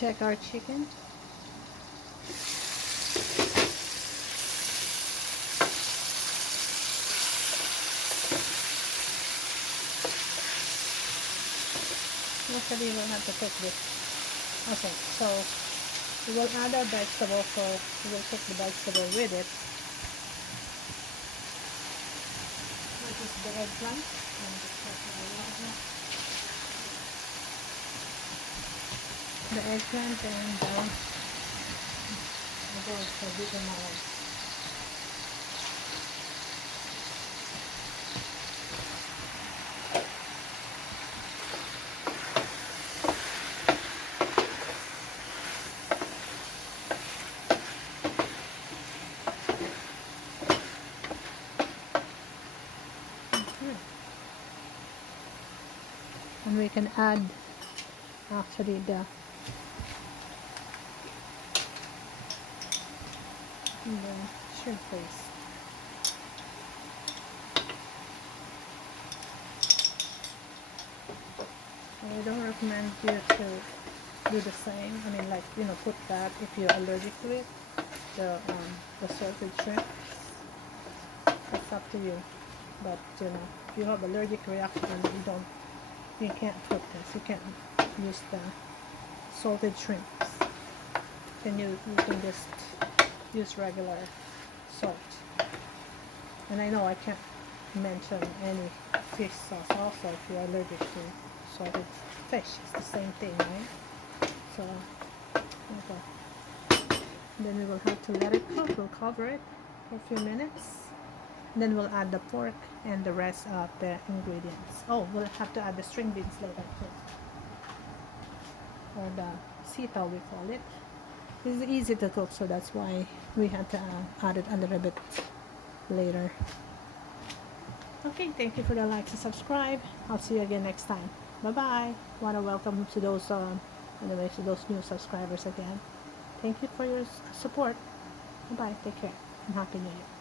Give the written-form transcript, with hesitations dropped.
check our chicken. Actually, we'll have to cook this. Okay, so we will add our vegetable, so we will cook the vegetable with it. Which is the eggplant. The eggplant and I'll go for bigger now. And we can add actually the shrimp paste. I don't recommend you to do the same. I mean, like, you know, put that if you're allergic to it. The salted shrimp. It's up to you. But you know, if you have allergic reaction, you can't put this. You can't use the salted shrimps. You can just use regular salt. And I know I can't mention any fish sauce also if you're allergic to salted fish. It's the same thing, right? So, okay. Then we will have to let it cook. We'll cover it for a few minutes. Then we'll add the pork and the rest of the ingredients. Oh, we'll have to add the string beans later too. Or the sitaw we call it. It's easy to cook, so that's why we had to add it a little bit later. Okay, thank you for the likes and subscribe. I'll see you again next time. Bye bye. Want to welcome to those to those new subscribers again. Thank you for your support. Bye bye. Take care and happy New Year.